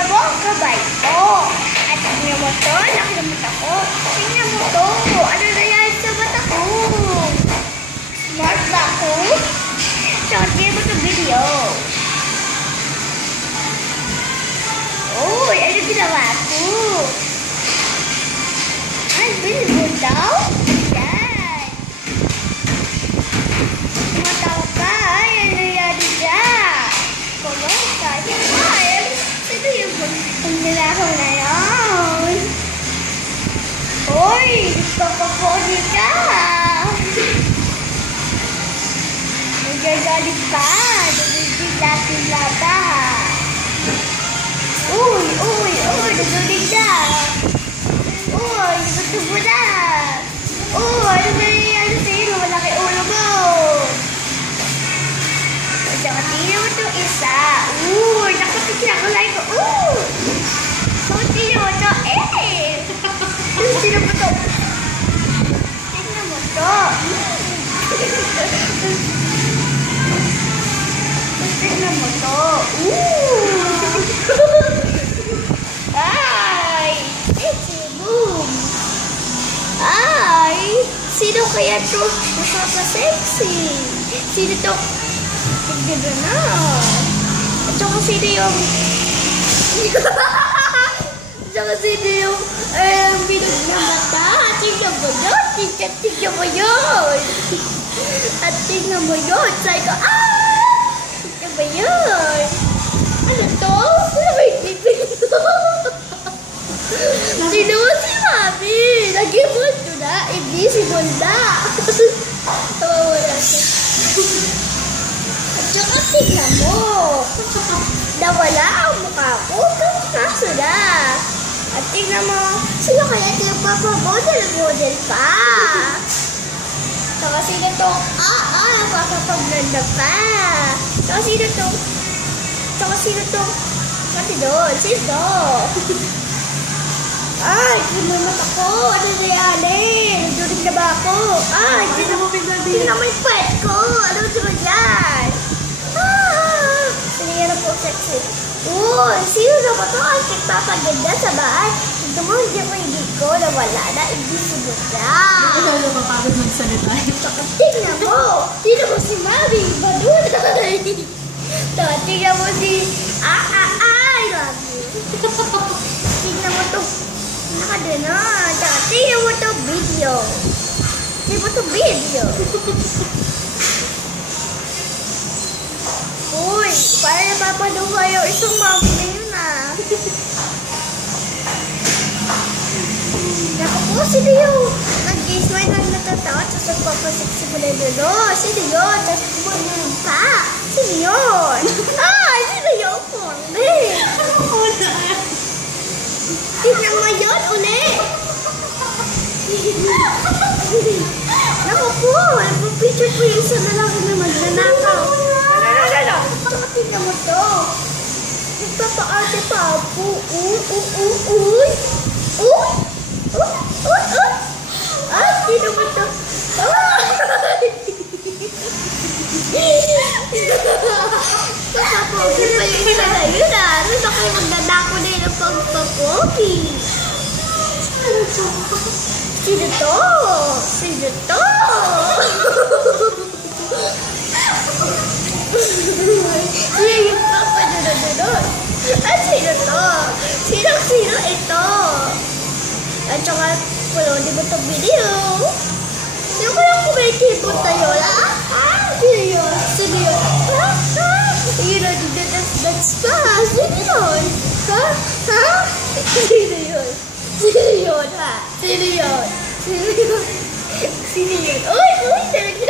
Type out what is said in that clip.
tingnan mo, kabay ko. At tingnan mo to, laki ng mata ko. Tingnan mo to, ano na yan sa mata ko? Smart ba ako? So, tingnan mo itong video. Uy, ano ginawa ko? Ay, bilibon daw? Yan. Tumatawa ka. Ay, ano yan dyan? Kulong ka. Ay, sino yung nilakaw na yun? Uy, papaponi ka. Nagagalit pa. Nagigila-gila pa. Uy, nagdulig na. Uy, nagtubo na. Uy, ano ba nangyayari sa'yo? Malaki ulo mo. At saka tingnan mo itong isa. Uy, nakapagkinakulay ko. So, tingnan mo ito. Tingnan mo ito. Tingnan mo ito. Tingnan mo ito. Ay! Boom! Ay! Sino kaya ito? Napaka-sexy! Sino ito? Tignan na! At saka sino yung... At saka sino yung... binog na mata! Tignan mo yun! Tignan mo yun! At tignan mo yun! Sabi ko, tignan mo yun! Ano to? Ano ba yung bibig to? Sino si Mami? Nag-ibon to na. Invisible na. Tawawala siya. At saka tingnan mo. Nawala ang mukha ko. Kaso na. At tingnan mo. Sino kaya ito yung papamodel pa? Saka sino to? Papapaganda pa. Saka sino to? Saka sino to? Pati doon. Sino? Ay, kinunot ako. Ano nangyari? Nagdurig na ba ako? Ay, sino mo yung pet ko? Ano ba dyan? Sige na po sexy. Uy, sino na ba ito? Ang nagpapaganda sa bahay. Ito mo, hindi ko hindi ko nawala na. Invisible na. Hindi ko napapagod magsalita. Saka tingnan mo. Sino mo si Mami? Badunay. Tingnan mo si... I love you. Tingnan mo ito. Nakadana. Tingnan mo ito video. Tingnan mo ito video. Uy, parang napapaluha yung isang Mami na yun Naku po, sino yung nag-smile na natatawa tapos nagpapasiksi mo na yun? Sino yun? Tapos bumunod pa. Sino yun? Sino yun? Hindi. Tignan mo yun ulit. Naku po, nagpapicture po yung isang lalaki na magnanakaw. Saka tignan mo to. Nagpapaarte pa po. Uy. Ay, tignan mo to. Nakapogi pa yung isa na yun Ano ba kayo magdadako na yun ang pagpapogi? Sino to? Sino to? Sino yung papadunod-dunod? Sino to? Sino ito? At saka, di ba itong video? Sino ko lang kumikipot tayo? Sino yun? Sino yun? That's fast. Sino yun? Sino yun? Sino yun? Sino yun? Sino yun? Uy! Talaga